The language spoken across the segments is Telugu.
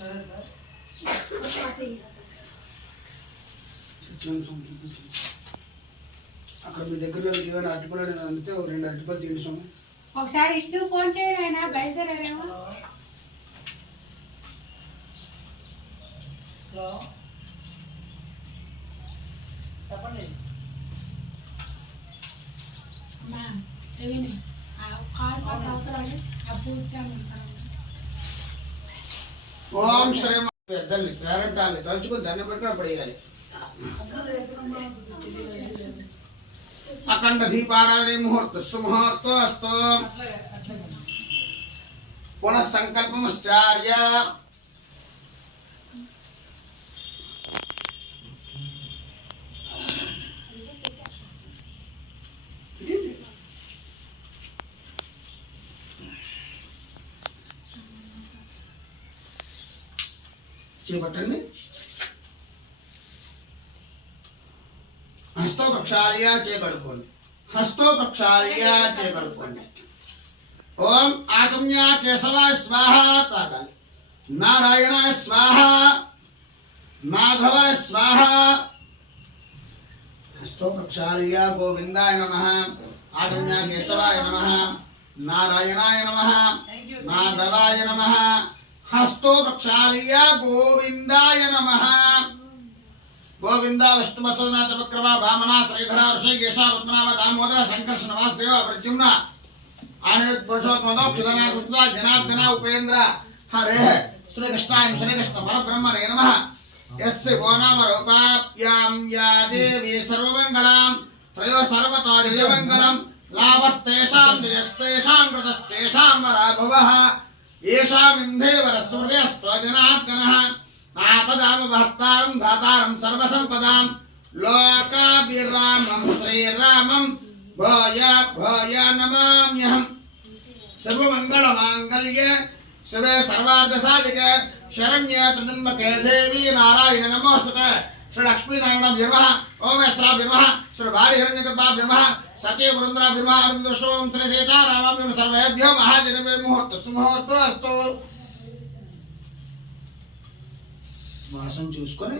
అక్కడ మీ దగ్గరలో ఏమైనా అరటిపళ్ళు అందితే ఒక 2 అరటిపళ్ళు తీయండి సొమ్ము. ఒకసారి ఇష్ట ఫోన్ చేయండి, ఆయన బయలుదేరారేమో. హలో చెప్పండి. అమ్మా రవిని కాల్ అవుతాడు అప్పుడు ఇచ్చాము. ఓం శ్రీ పెద్దల్ని పేరంటాల్ని తలుచుకుని దండం పెట్టుకుని అప్పుడు వేయాలి. అఖండ దీపారాధన ముహూర్త సుముహూర్తో అస్తు. పునః సంకల్పముశ్చార్య. చేపట్టండి. హస్తో ప్రక్షాళ్య చేయగడుకోండి. హస్తో ప్రక్షాళ్య చేయగడుకోండి. ఓం ఆచమ్య కేశవ స్వాహ తాగాలి. నారాయణ స్వాహ, మాధవ స్వాహ. హస్తో ప్రక్షాళ్య గోవిందాయ నమః. ఆచమ్య కేశవాయ నమః. నారాయణాయ నమః. మాధవాయ నమః. హస్తో ప్రక్షాళ్య గోవిందాయ నమః. గోవింద విష్ణుమసోనాథ వక్రమ వామన శ్రీధర ఋషికేశ పద్మనాభ దామోదర సంకర్షణ వాసుదేవ ప్రద్యుమ్న ఆనయత్ పురుషోత్తమ జనార్దన ఉపేంద్ర హరే శ్రీకృష్ణాయ శ్రీకృష్ణ పరబ్రహ్మణే నమః. యస్య గో నామ రూపాభ్యాం యా దేవీ సర్వమంగళం త్రయో సర్వతో నిజమంగళం లాభస్తేషాం నిజస్తేషాం కృతస్తేషాం వరాభవః ఏషామిందే వరస్మృతిస్తో జనార్దనః. ఆపదామ భక్తారం ధాతారం సర్వసంపదాం లోకాభిరామం శ్రీరామం భోయ భోయ నమామ్యహం. సర్వమంగళమాంగళ్యే శివే సర్వార్థసాధికే శరణ్యే త్ర్యంబకే దేవీ నారాయణ నమోస్తుతే. శ్రీ లక్ష్మీనారాయణాభ్యో నమః. ఓమేశ్వరాభ్యో నమః. శ్రీ భార్యహిరణ్యగర్భాభ్యో నమః. సత్యవృంద్రాభ్యో నమః. అరుంధృష్టోం శ్రీ సీతారామాభ్యో సర్వేభ్యో మహాజనమే ముహూర్త సుముహూర్తో అస్తు. వాసం చూసుకొని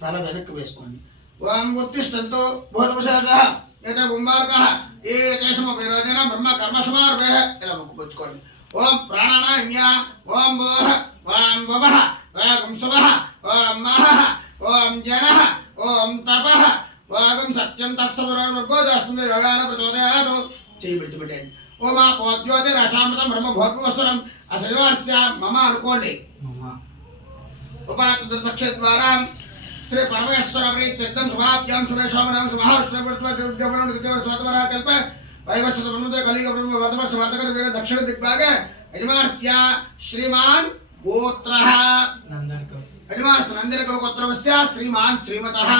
తల వెనక్కి వేసుకోండి. ఓం ఉత్తిష్టంతో భూతవశాదః ఏతే కుంభార్కః ఏతేషమ విరోధేన బ్రహ్మ కర్మసమార్భేః. ఇలా మొక్కుపుచ్చుకోండి. ఓం ప్రాణానాయ. ఓం భోః. ఓం భవః. ఓం శుభః. ఓం మహః. ఓం జనః. ఓం తపః. ఓం సత్యం తత్సమరోగోదాస్మి యోగాన ప్రచోదయాతు. చేయి విడిచిపెట్టండి. ఓం ఆపోద్యోతి రసామృతం బ్రహ్మ భోగ్వస్వరం అశనివాస్య మమ అనుకోండి. ఉపాత దక్ష ద్వారా శ్రీ పరమేశ్వర ప్రీత్యర్థం శుభాభ్యాం శుభేశోమనామ శుభాష్ట్రవర కల్ప వైవస్వత బ్రహ్మతో కలియుగ బ్రహ్మ వర్ధవర్ష వర్ధకర వీర దక్షిణ దిగ్భాగే యజమానస్య శ్రీమాన్ గోత్రః. యజమానస్య నందిరకల గోత్రస్య శ్రీమాన్ శ్రీమతః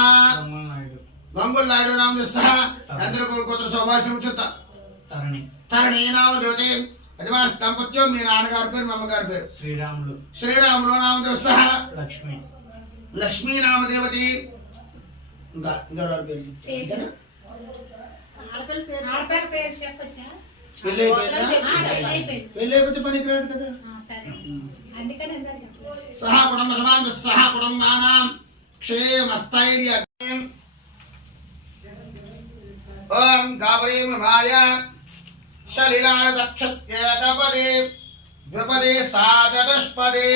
గంగుల్ నాయుడు నామస్య నందిరకల గోత్ర సౌభాష్యం చుట్ట తరణి నామ దేవతే. యజమానస్ దంపత్యం మీ నాన్నగారి పేరు మీ అమ్మగారి పేరు శ్రీరాములు. శ్రీరాములు నామదేవ లక్ష్మి. లక్ష్మీ నామదేవతి. ఇంకా ఇంకా పేరు పెళ్ళి అయిపోతే పనికిరాదు కదా. సహ కుటుంబ సమాజ సహ కుటుంబానాం క్షేమస్థైర్య. ఓం గావరీం మాయ శలిలాన దక్షత్యేకపదే ద్విపదే సాచతుష్పదే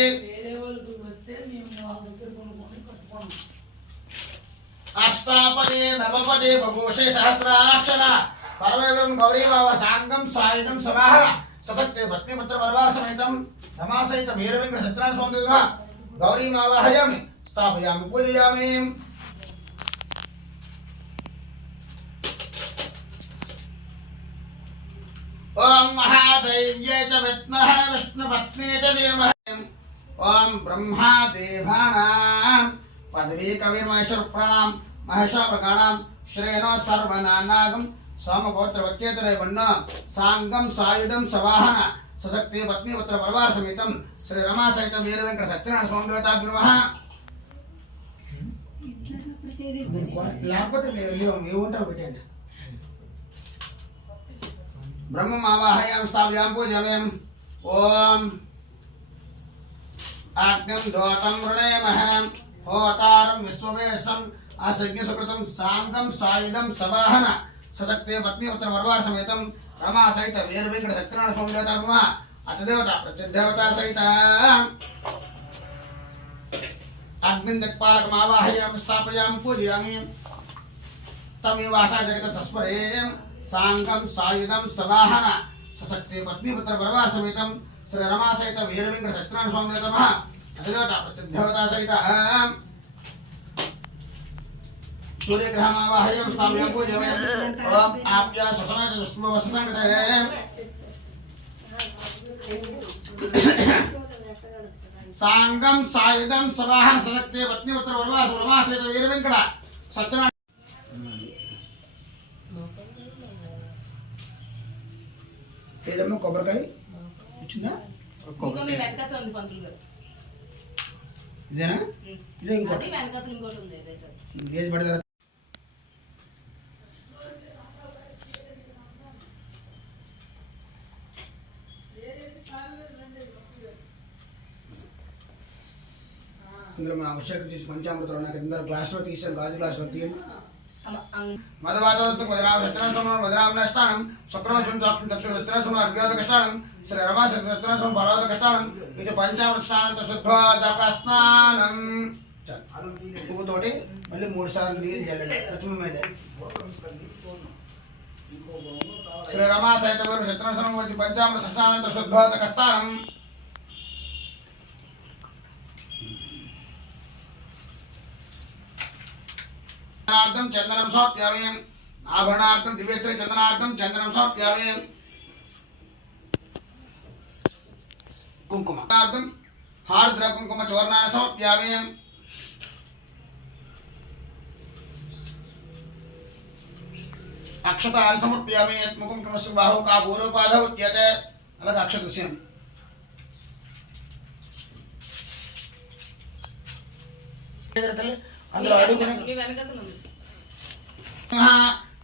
అష్టాపదే నవపదే బభూషే సహస్రాక్షర పరమేవం గౌరీభావ సాంగం సాయుధం సమాహ సతక్తే పత్నిపుత్ర పరివార సమేతం రమాసహిత వీరవేంద్ర సత్యనారాయణ స్వామి గౌరీమావాహయామి స్థాపయామి పూజయామి. ఓం మహాదైవ్యే చ విద్మహే విష్ణుపత్నే చ ధీమహి. ఓం బ్రహ్మాదేవానాం పదవీ కవిర్మహేశ్వర ప్రణాం మహేశాపగానాం శ్రేణో సర్వనానాగం సోమగోత్ర వచ్చేతరే వన్న సాంగం సాయుధం సవాహన సశక్తి పత్నిపుత్ర పరివార సమేతం శ్రీ రమా సహిత వీర వెంకట సత్యనారాయణ స్వామి దేవతాభ్యో నమః. లేకపోతే ఏముంటావు పెట్టండి. బ్రహ్మమావాహయాం స్థాపయాం పూజయామి. ఓం आज्ञं दोतं वृणेमः होतारं विश्ववेशं असज्ञसुकृतं साङ्गं सायुधं सवाहन सशक्ते पत्नीपुत्र वरवार समेतं रमा सहित वीरवेंकट सत्यनारायण स्वामी देवता ब्रह्म अतिदेवता प्रत्यदेवता सहित अग्निं दिक्पालकमावाहयामि स्थापयामि पूजयामि तमेवासा जगत् सस्मरेयं साङ्गं सायुधं सवाहन सशक्ते पत्नीपुत्र वरवार समेतं श्री रमा सहित वीरवेंकट सत्यनारायण स्वामी देवता ब्रह्म अतिदेवता प्रत्यदेवता सहित सूर्यग्रहमावाहयामि स्थापयामि पूजयामि ओम आप्या ससमेत विष्णुवससंगते सांगम सायुधम सवाहन सशक्ते पत्नीपुत्र वरवास वरवासहित वीरवेंकट सत्यनारायण ఏదమ్మా కొబ్బరికాయ ఇచ్చిందా ఇదేనా ఇదే ఇంకోటి ఏది పడతారా ఇందులో మన అభిషేకం చేసి పంచామృతం నాకు ఇందులో గ్లాసులో తీసాను గాజు గ్లాసులో తీయండి మధువాదవంతం మధురామ సత్యనారాయణ మధురామ నష్టానం శుక్రమచం చాప్తం దక్షిణ సత్యనారాయణ అర్ఘ్యోద కష్టానం శ్రీ రమా సత్యనారాయణ బలవద కష్టానం ఇది పంచామృత స్నానంతో శుద్ధోదక స్నానం పువ్వుతోటి మళ్ళీ 3 సార్లు నీళ్ళు చల్లండి ప్రతిమ మీద శ్రీ రమా సహిత సత్యనారాయణ వచ్చి పంచామృత స్నానంతో శుద్ధోదక స్నానం चंदनार्थम चंदनम समर्पयामि आभरणार्थम दिव्यश्री चंदनार्थम चंदनम समर्पयामि कुंकुमार्थम हार्द्र कुंकुम चूर्णानि समर्पयामि अक्षतानि समर्पयामि मुखं कमस्य बाहु का पूर्वपादः उच्यते अलग अक्षतस्य అందులో అడుగునే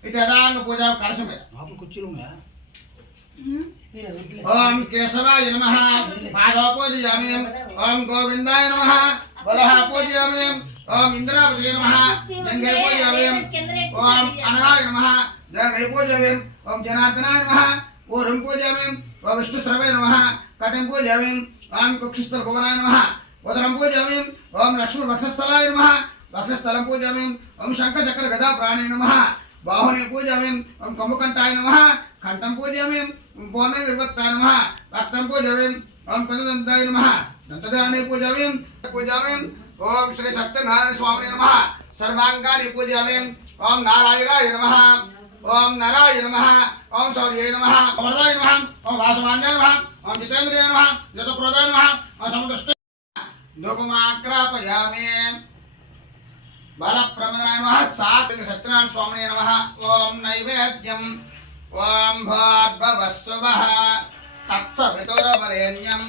ఇతరాంగ పూజ కలశమే ఆపు కుర్చీలు ఉన్నాయా ఓం కేశవాయ నమః పాదవ పూజయామి ఓం గోవిందాయ నమః బలహ పూజయామి ఓం ఇంద్రాపతియే నమః జంగే పూజయామి ఓం అనగాయ నమః జంగే పూజయామి ఓం జనార్దనాయ నమః ఓం పూజయామి ఓం విష్ణుశ్రవే నమః కటిం పూజయామి ఓం కుక్షిస్థల భువనాయ నమః ఉదరం పూజయామి ఓం లక్ష్మీ వక్షస్థలాయ నమః वक्षस्थलं पूजयामि ओम शंकर चक्र गदा प्राणे नमः बाहुने पूजयामि ओम कमुकंठाय नमः कंठं पूजयामि ओम पूर्णे विभक्ताय नमः वक्त्रं पूजयामि ओम कदंताय नमः दंतदाने पूजयामि ओम श्री सत्यनारायण स्वामी नमः सर्वांगानि पूजयामि ओम नारायणाय नमः ओम नारायण नमः ओम शौर्याय नमः ओम वरदाय नमः ओम वासवान्याय नमः ओम जितेन्द्रियाय नमः जतक्रोधाय नमः ओम समुदष्ट धूपमाग्रापयामि बालप्रमदाय नमः सात सत्यनारायण स्वामी नमः ओम नैवेद्यम ओम भूर्भुवस्सुवः तत्सवितुर्वरेण्यं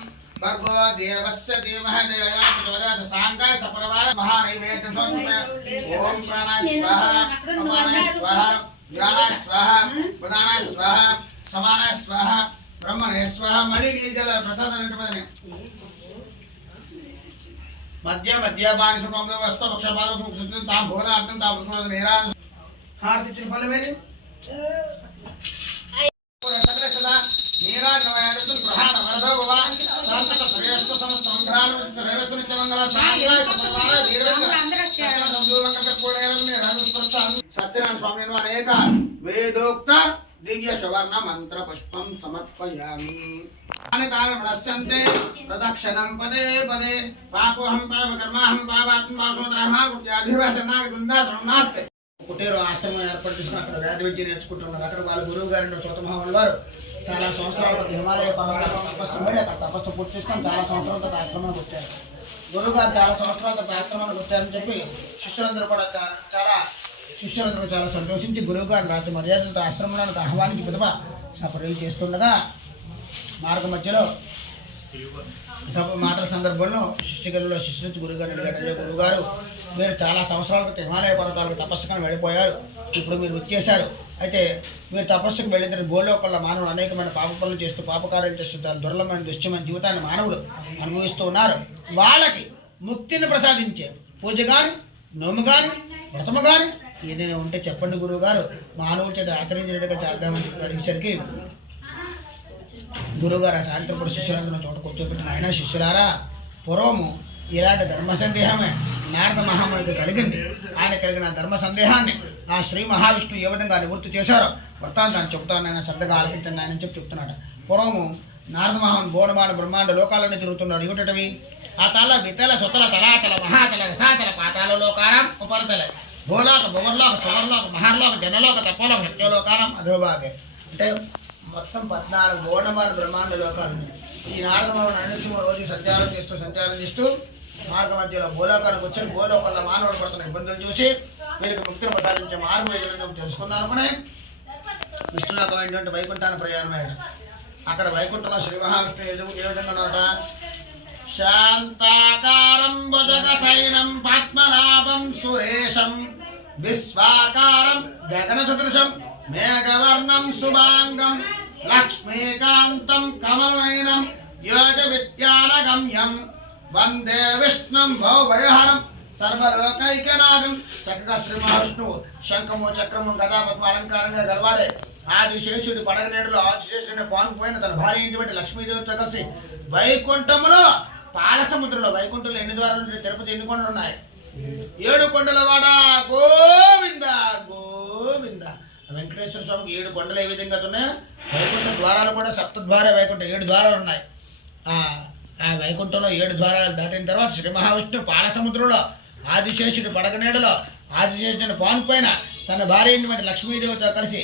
भर्गो देवस्य धीमहि धियो यो न प्रचोदयात् साङ्गाय सपरिवार महानैवेद्यं समर्पयामि ओम प्राणाय स्वाहा अपानाय स्वाहा ज्ञानाय स्वाहा प्रदानाय स्वाहा समानाय स्वाहा ब्रह्मणे स्वाहा मणि जल प्रसाद निटपदने मध्य मध्य पानी सुखम व्यवस्था पक्षपात सुखसिद्धि ताम भोगार्थम ताम पुत्र नेरान हार्दिक फल मेरे और सकल सदा नेरान नवयारतु ग्रहण वरद भवा शांतत श्रेष्ठ समस्त मंगलाल श्रेष्ठ नित्य मंगल सांगाय सपरिवार दीर्घ संजोगं के कोडेरं ने राजस्पर्श सत्यनारायण स्वामी ने अनेक वेदोक्त दिव्य सवर्ण मंत्र पुष्पं समर्पयामि अनेकानि मनस्यन्ते प्रदक्षिणं पदे पदे पापोऽहं पापकर्माहं पापात्म पापसमुद्रहं कुट्याधिवासनाग वृंदाश्रमं नास्ते కుటీర ఆశ్రమం ఏర్పాటు చేసిన అక్కడ వేద విద్య నేర్చుకుంటున్నారు అక్కడ వాళ్ళ గురువు గారు చోతమహాముని వారు చాలా సంవత్సరాల క్రితం హిమాలయ పర్వతాల్లో తపస్సు వెళ్ళి అక్కడ తపస్సు పూర్తి చేసుకొని చాలా సంవత్సరాల తర్వాత ఆశ్రమానికి వచ్చారు గురువు గారు చాలా సంవత్సరాల తర్వాత ఆశ్రమానికి వచ్చారని చెప్పి శిష్యులందరూ కూడా శిష్యులందరూ చాలా సంతోషించి గురువు గారు రాజ మర్యాదలతో ఆశ్రమానికి ఆహ్వానించి పిదప సపర్యలు చేస్తుండగా మార్గ మధ్యలో మాటల సందర్భంలో శిష్యుగల్లో శిష్యులు గురుగారు అడిగారు గురుగారు మీరు చాలా సంవత్సరాల క్రితం హిమాలయ పర్వతాలకు తపస్సుకొని వెళ్ళిపోయారు ఇప్పుడు మీరు వచ్చేశారు అయితే మీరు తపస్సుకు వెళ్ళిన భూలోకంలో మానవులు అనేకమైన పాప పనులు చేస్తూ పాపకార్యాలు చేస్తూ దుర్లభమైన దుశ్చమైన జీవితాన్ని మానవులు అనుభవిస్తూ ఉన్నారు వాళ్ళకి ముక్తిని ప్రసాదించే పూజ కానీ నోము కానీ వ్రతము కానీ ఏదైనా ఉంటే చెప్పండి గురువు గారు మానవుల చేత ఆచరించేట్టుగా చేద్దామని చెప్పి అడిగేసరికి గురువుగారు ఆ సాయంత్రం కూడా శిష్యులందరూ చోట కూర్చోబెట్టిన ఆయన శిష్యులారా పూర్వము ఇలాంటి ధర్మ సందేహమే నారద మహామునికి కలిగింది. ఆయన కలిగిన ధర్మ సందేహాన్ని ఆ శ్రీ మహావిష్ణువు ఏ విధంగా నివృత్తి చేశారో వృత్తాంతాన్ని చెబుతాను ఆయన శ్రద్ధగా ఆలకించండి ఆయన చెప్పి చెప్తున్నాడు. పూర్వము నారద మహాన్ బోడమాడు బ్రహ్మాండ లోకాలన్నీ తిరుగుతున్నాడు. ఏమిటవి అతల వితల సుతల తలాతల మహాతల రసాతల పాతాల లోకారం ఉపరతల భూలోక భువర్లోక సువర్లోక మహర్లోక జనలోక తపోలోక సత్యలోకారం అధోభాగే. అంటే మొత్తం 14 బోడమాడు బ్రహ్మాండ లోకాలు ఉన్నాయి. ఈ నారద మహాన్ అన్నింటి రోజు సంచారం చేస్తూ మార్గ మధ్యలో భూలోకానికి వచ్చి భూలోకంలో మానవుడు పడుతున్న ఇబ్బందులు చూసి వీరికి ముక్తిని ప్రసాదించే మార్గం ఏదో తెలుసుకున్నాను. కానీ విష్ణులోకం ఏంటంటే వైకుంఠాన్ని ప్రయాణమైన అక్కడ వైకుంఠంలో శ్రీ మహావిష్ణువు ఏ విధంగా ఉన్నారట శాంతాకారం భుజగశయనం పద్మనాభం సురేశం విశ్వాకారం గగన సదృశం మేఘవర్ణం శుభాంగం లక్ష్మీకాంతం కమలనయనం యోగ విద్యానగమ్యం వందే విష్ణుం భవభయహరం సర్వలోకైకనాథం. చక్కగా శ్రీ మహావిష్ణువు శంఖము చక్రము గదా పద్మ అలంకారంగా గలవాడే ఆదిశేషుడి పడగ నీడలో ఆదిశేషుడిని పానుపోయిన తన భార్య ఇంటి బట్టి లక్ష్మీదేవితో కలిసి వైకుంఠములో పాలసముద్రంలో వైకుంఠంలో ఎన్ని ద్వారాలు ఉంటాయి? తిరుపతి ఎన్ని కొండలు ఉన్నాయి? 7 కొండల వాడ గోవింద గోవింద. వెంకటేశ్వర స్వామికి 7 కొండలు ఏ విధంగా ఉన్నాయో వైకుంఠ ద్వారాలు కూడా సప్తద్వార వైకుంఠం 7 ద్వారాలు ఉన్నాయి. ఆ వైకుంఠంలో 7 ద్వారాలు దాటిన తర్వాత శ్రీ మహావిష్ణువు పాలసముద్రంలో ఆదిశేషుడి పడగ నీడలో ఆదిశేషుడిని పానుపోయిన తన భార్య ఇంటి బట్టి లక్ష్మీదేవితో కలిసి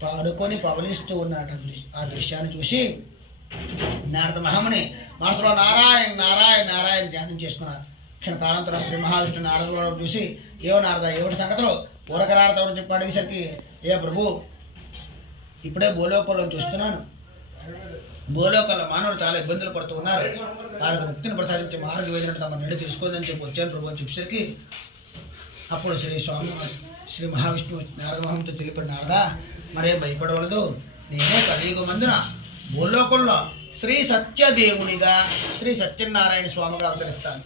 పాడుకొని పవలిస్తూ ఉన్నాడు. ఆ దృశ్యాన్ని చూసి నారద మహాముని మనసులో నారాయణ నారాయణ నారాయణ ధ్యానం చేసుకున్నారు. క్షణకాలంతో శ్రీ మహావిష్ణు నారద చూసి ఏవో నారద ఏమిటి సంగతులు పూరకరాడతామని చెప్పి అడిగేసరికి ఏ ప్రభు ఇప్పుడే భూలోకంలో చూస్తున్నాను. భూలోకంలో మానవులు చాలా ఇబ్బందులు పడుతూ ఉన్నారు. వారికి ముక్తిని ప్రసాదించే మార్గం ఏదైనా తమ నెల్లి తెలుసుకోదని చెప్పి వచ్చాను ప్రభు అని చెప్పేసరికి అప్పుడు శ్రీ మహావిష్ణువు నారద మహంతో తెలిపడి నారదా మరేం భయపడవలదు. నేను కలియుగమందున భూలోకంలో శ్రీ సత్యదేవునిగా శ్రీ సత్యనారాయణ స్వామిగా అవతరిస్తాను.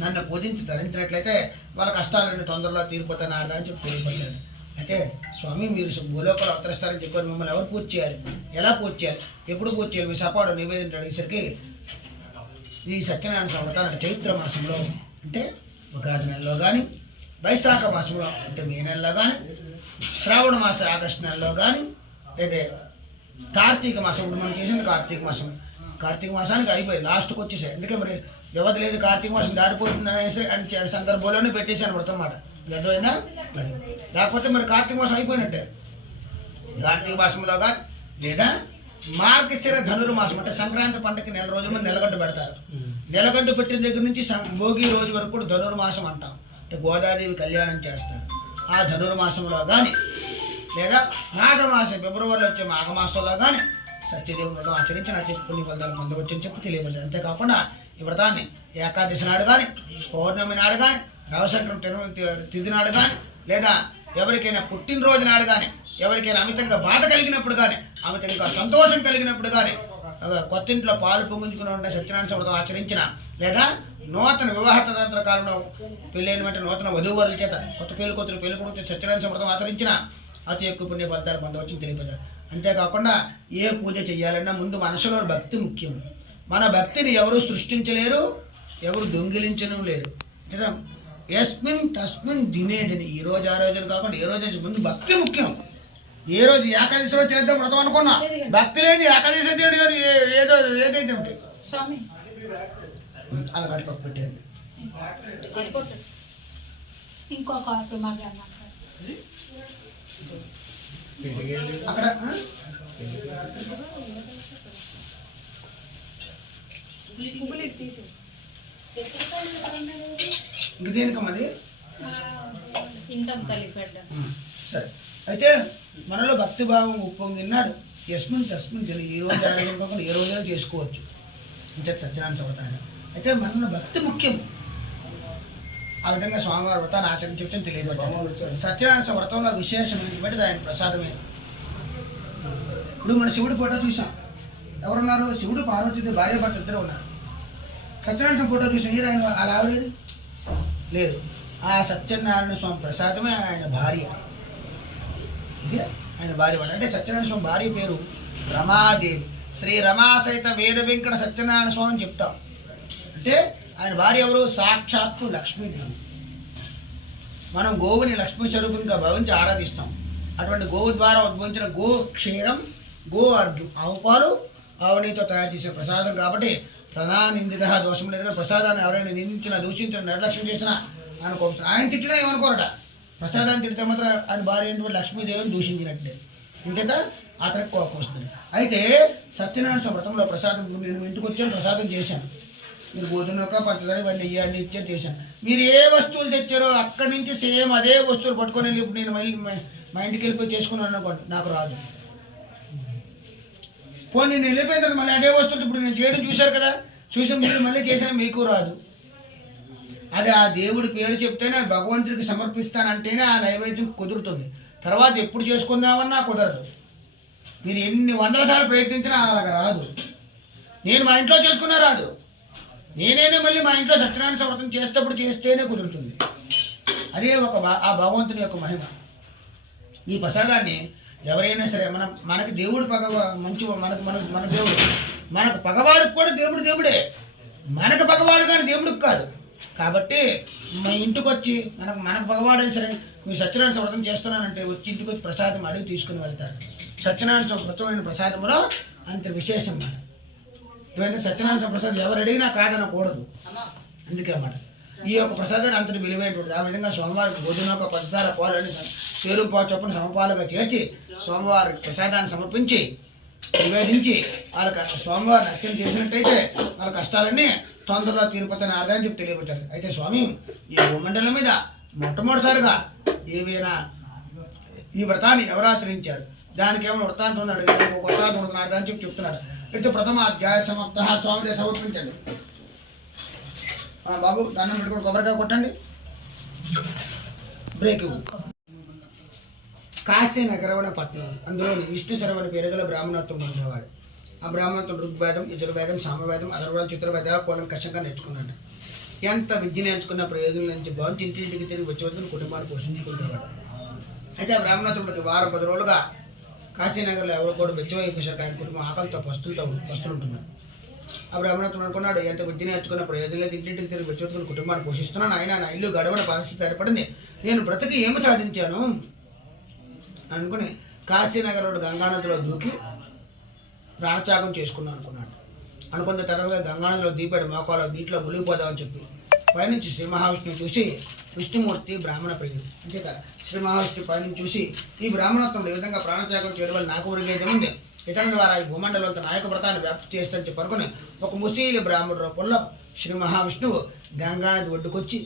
నన్ను పూజించి ధరించినట్లయితే వాళ్ళ కష్టాలన్నీ తొందరలో తీరిపోతాయి నారదా అని చెప్పి తెలియపడ్డాను. అయితే స్వామి మీరు భూలోకంలో అవతరిస్తారని చెప్పారు. మిమ్మల్ని ఎవరు పూజ చేయాలి? ఎలా పూజ చేయాలి? ఎప్పుడు పూజ చేయాలి? మీ సపాడు నివేదించి అడిగేసరికి ఈ సత్యనారాయణ స్వామి వ్రతాన్ని చైత్ర మాసంలో అంటే ఉగాది నెలలో కానీ వైశాఖ మాసంలో అంటే మే నెలలో కానీ శ్రావణ మాసం ఆగస్టు నెలలో కానీ లేదా కార్తీక మాసం ఇప్పుడు మనం చేసింది కార్తీక మాసానికి అయిపోయి లాస్ట్కి వచ్చేసాయి. ఎందుకే మరి వ్యవధి లేదు కార్తీక మాసం దాటిపోతుంది అనేసి అని సందర్భంలోనే పెట్టేశాను వ్రతం మాట అర్థమైందా? మరి లేకపోతే మరి కార్తీక మాసం అయిపోయినట్టే. కార్తీక మాసంలో కానీ లేదా మార్గశిర ధనుర్మాసం అంటే సంక్రాంతి పండుగకి 4 రోజుల ముందు నెలగంట పెడతారు. నెలగంట పెట్టిన దగ్గర నుంచి భోగి రోజు వరకు కూడా ధనుర్మాసం అంటాం. అంటే గోదాదేవి కళ్యాణం చేస్తారు. ఆ ధనుర్మాసంలో కానీ లేదా మాఘమాసం ఫిబ్రవరిలో వచ్చే మాఘమాసంలో కానీ సత్యదేవుని వ్రతం ఆచరించి నా చెప్పి పుణ్య ఫలితాలు పొందవచ్చని చెప్పి తెలియబడింది. అంతేకాకుండా ఈ వ్రతాన్ని ఏకాదశి నాడు కానీ పౌర్ణమి నాడు కానీ నవసంక్రమణ తిథి నాడు కానీ లేదా ఎవరికైనా పుట్టినరోజు నాడు కానీ ఎవరికైనా అమితంగా బాధ కలిగినప్పుడు కానీ అమితంగా సంతోషం కలిగినప్పుడు కానీ కొత్తింట్లో పాలు పొంగించుకుని ఉండే సత్యనారాయణ వ్రతం ఆచరించిన లేదా నూతన వివాహ తదంత్ర కాలంలో పెళ్ళైన వెంటనే నూతన వధూవరుల చేత కొత్త పెళ్ళికొత్తులు పెళ్ళికొడుకు సత్యనారాయణ వ్రతం ఆచరించిన అతి ఎక్కువ పుణ్య ఫలితాలు పొందవచ్చు తెలియదు. అంతేకాకుండా ఏ పూజ చేయాలన్నా ముందు మనసులో భక్తి ముఖ్యం. మన భక్తిని ఎవరు సృష్టించలేరు, ఎవరు దొంగిలించను లేరు. యస్మిన్ తస్మిన్ దినేదిని ఈ రోజు ఆ రోజులు కాకుండా ఏ రోజు ముందు భక్తి ముఖ్యం. ఏ రోజు ఏకాదశిలో చేద్దాం వ్రతం అనుకున్నా భక్తి లేదు ఏకాదశి దేవుడు ఏదో ఏదైతే ఉంటాయి అలా కట్టుకోక పెట్టేది. ఇంకొక అక్కడ ఇంక దేనికమ్మది సరే. అయితే మనలో భక్తిభావం ఉప్పొంగినాడు యస్మిన్ తస్మిన్ ఈ రోజు కాకుండా ఏ రోజైనా చేసుకోవచ్చు అంటే సత్యనారాయణ వ్రతాన్ని. అయితే మనలో భక్తి ముఖ్యం. ఆ విధంగా స్వామివారి వ్రతాన్ని ఆచరించవచ్చని తెలియదు. సత్యనారాయణ వ్రతంలో విశేషమైనటువంటి ఆయన ప్రసాదమే. ఇప్పుడు మన శివుడి ఫోటో చూసాం. ఎవరున్నారు? శివుడు పార్వతీదేవి భార్య భర్త ఇద్దరు ఉన్నారు. సత్యనారాయణ ఫోటో చూసి ఆయన అలా ఆవిడేది లేదు. ఆ సత్యనారాయణ స్వామి ప్రసాదమే ఆయన భార్య. ఇదే ఆయన భార్య అంటే సత్యనారాయణ స్వామి భార్య పేరు రమాదేవి. శ్రీ రమా సహిత వేద వెంకట సత్యనారాయణ స్వామి అని చెప్తాం. అంటే ఆయన భార్య ఎవరు? సాక్షాత్తు లక్ష్మీదేవి. మనం గోవుని లక్ష్మీ స్వరూపంగా భావించి ఆరాధిస్తాం. అటువంటి గోవు ద్వారా ఉద్భవించిన గో క్షీరం, గో అర్ఘ్యం, ఆవు పాలు, ఆవునితో తయారు చేసే ప్రసాదం కాబట్టి సదా నిందిత దోషం లేదుగా. ప్రసాదాన్ని ఎవరైనా నిందించినా, దూషించినా, నిర్లక్ష్యం చేసినా అనుకుంటున్నారు. ఆయన తిట్టినా ఏమనుకోరట. ప్రసాదాన్ని తిడితే మాత్రం ఆయన భార్య ఏంటి లక్ష్మీదేవిని దూషించినట్టే. ఇంకేత అతనికి కోపం వస్తుంది. అయితే సత్యనారాయణ వ్రతంలో ప్రసాదం నేను ఇంటికి వచ్చాను, ప్రసాదం చేశాను. మీరు గోధుమక పంచదార ఇవన్నీ ఇవన్నీ ఇచ్చారు చేశాను. మీరు ఏ వస్తువులు తెచ్చారో అక్కడి నుంచి సేమ్ అదే వస్తువులు పట్టుకొని వెళ్ళి ఇప్పుడు నేను మళ్ళీ మా ఇంటికి వెళ్ళిపోయి చేసుకున్నాను అనుకోండి, నాకు రాదు. పోనీ నేను వెళ్ళిపోయిన తర్వాత మళ్ళీ అదే వస్తువులు ఇప్పుడు నేను చేయడం చూశారు కదా, చూసి మీరు మళ్ళీ చేసినా మీకు రాదు. అది ఆ దేవుడి పేరు చెప్తేనే భగవంతుడికి సమర్పిస్తానంటేనే ఆ నైవేద్యం కుదురుతుంది. తర్వాత ఎప్పుడు చేసుకుందామన్నా కుదరదు. మీరు ఎన్ని వందల సార్లు ప్రయత్నించినా అలాగ రాదు. నేను మా ఇంట్లో చేసుకున్నా రాదు. నేనేనే మళ్ళీ మా ఇంట్లో సత్యనారాయణ వ్రతం చేసేటప్పుడు చేస్తేనే కుదురుతుంది. అదే ఆ భగవంతుని యొక్క మహిమ. ఈ ప్రసాదాన్ని ఎవరైనా సరే మనకి దేవుడు మంచి మన దేవుడు, మనకు పగవాడికి కూడా దేవుడు దేవుడే. మనకు పగవాడు కానీ దేవుడికి కాదు. కాబట్టి మా ఇంటికి వచ్చి మనకు పగవాడైనా సరే మీ సత్యనారాయణ వ్రతం చేస్తున్నానంటే వచ్చి ఇంటికి వచ్చి ప్రసాదం అడిగి తీసుకుని వెళ్తారు. సత్యనారాయణ వ్రతమైన ప్రసాదంలో అంత విశేషం మాట. ఇవన్నీ సత్యనారాయణ ప్రసాదం ఎవరు అడిగినా కాదనకూడదు. అందుకే అన్నమాట ఈ యొక్క ప్రసాదాన్ని అంతటి విలువైనటువంటిది. ఆ విధంగా స్వామివారికి గోధుమ పంచదార పాలు అని చేరుపాలు చొప్పున సమపాలుగా చేర్చి స్వామివారికి ప్రసాదాన్ని సమర్పించి నివేదించి వాళ్ళకి స్వామివారిని అర్చన చేసినట్టయితే వాళ్ళ కష్టాలన్నీ తొందరగా తీరుపోతాయని అర్థం చెప్పి తెలియపచ్చారు. అయితే స్వామి ఈ భూమండలం మీద మొట్టమొదటిసారిగా ఏవైనా ఈ వ్రతాన్ని ఎవరు ఆచరించారు, దానికి ఏమైనా వృత్తాంతం ఉన్నాడు, ఒక వృత్తాంతం ఉంటున్నాడు, దాని చెప్పి చెప్తున్నాడు. అయితే ప్రథమ అధ్యాయ సమాప్త. స్వామిదే సమర్పించండి. బాబు దండం పెట్టుకుని కొబ్బరికాయ కొట్టండి. బ్రేక్. కాశీనగరం అనే పట్టణం, అందులోని విష్ణు శరవణ పేరు గల బ్రాహ్మణత్వం ఉండేవాడు. ఆ బ్రాహ్మణత్వం ఋగ్వేదం, యజుర్వేదం, సామవేదం, అధర్వవేదం, చతుర్వేద కోలం కష్టంగా నేర్చుకున్నాడు. ఎంత విద్య నేర్చుకున్న ప్రయోజనం నుంచి బాగుంచి ఇంటింటికి తిరిగి వచ్చే వరకు కుటుంబాన్ని పోషించుకుంటేవాడు. అయితే ఆ బ్రాహ్మణత్వంలోకి వారం 10 రోజులుగా కాశీనగర్లో ఎవరు కూడా బెచ్చమైపోయాక ఆయన కుటుంబం ఆకలితో పస్తులు ఉంటున్నారు. ఆ బ్రాహ్మణత్వం అనుకున్నాడు, ఎంత విద్య నేర్చుకున్న ప్రయోజనం లేదు, ఇంటింటికి తిరిగి బెచ్చవతుకుని కుటుంబాన్ని పోషిస్తున్నాను. ఆయన నా ఇల్లు గడవని పరిస్థితి ఏర్పడింది, నేను బ్రతికి ఏమి సాధించాను అనుకుని కాశీనగర్లో గంగానదిలో దూకి ప్రాణత్యాగం చేసుకున్నాను అనుకున్న తర్వాత గంగానదిలో దీపాడు మోకాలో దీంట్లో మునిగిపోదామని చెప్పి పైనుంచి శ్రీ మహావిష్ణువు చూసి, విష్ణుమూర్తి బ్రాహ్మణ ప్రియుడు అంతేక శ్రీ మహావిష్ణువు పైనుంచి చూసి ఈ బ్రాహ్మణత్వం ఈ విధంగా ప్రాణత్యాగం చేయడం వల్ల నాకు ఉరిగేది ఉంది, ఇతని ద్వారా ఈ భూమండలంతో నాయక వ్రతాన్ని వ్యాప్తి చేస్తానని చెప్పి అనుకుని ఒక ముసలి బ్రాహ్మణ రూపంలో శ్రీ మహావిష్ణువు గంగానది ఒడ్డుకొచ్చి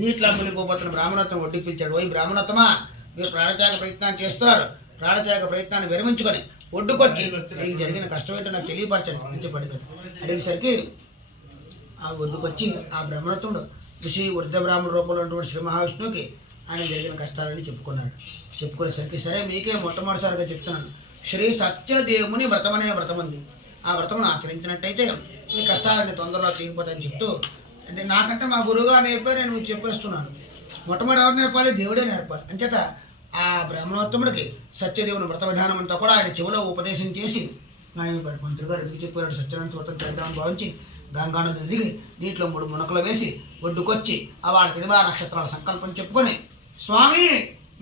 నీటిలో మునిగిపోతున్న బ్రాహ్మణత్వం ఒడ్డుకి పిలిచాడు. ఓ బ్రాహ్మణత్వమా, మీరు ప్రాణత్యాగ ప్రయత్నాన్ని చేస్తున్నారు, ప్రాణత్యాగ ప్రయత్నాన్ని విరమించుకొని ఒడ్డుకొచ్చి మీకు జరిగిన కష్టం ఏంటో నాకు తెలియపరచండి అని చెప్పి అడిగేసరికి ఆ ఒడ్డుకొచ్చి ఆ బ్రాహ్మణత్వుడు ఋషి వృద్ధ బ్రాహ్మణ రూపంలో ఉన్నటువంటి శ్రీ మహావిష్ణువుకి ఆయన జరిగిన కష్టాలని చెప్పుకునేసరికి సరే మీకే మొట్టమొదటిసారిగా చెప్తున్నాను, శ్రీ సత్యదేవుని వ్రతం అనే వ్రతం ఉంది. ఆ వ్రతమును ఆచరించినట్టయితే మీ కష్టాలన్నీ తొందరలో తీరిపోతాయని చెప్తూ, అంటే నాకంటే మా గురువుగా నేర్పే నేను చెప్పేస్తున్నాను. మొట్టమొదటి ఎవరు నేర్పాలి? దేవుడే నేర్పాలి. అంచేత ఆ బ్రాహ్మణోత్తముడికి సత్యదేవుని వ్రత విధానం అంతా కూడా ఆయన చెవిలో ఉపదేశం చేసి ఆయన మంత్రులు గారు ఎదుగు చెప్పాడు సత్యనారాయణ వ్రతం చేద్దామని భావించి గంగానది దిగి నీటిలో 3 మునకలు వేసి ఒడ్డుకొచ్చి ఆ వాళ్ళ తిరువా నక్షత్రాల సంకల్పం చెప్పుకొని, స్వామి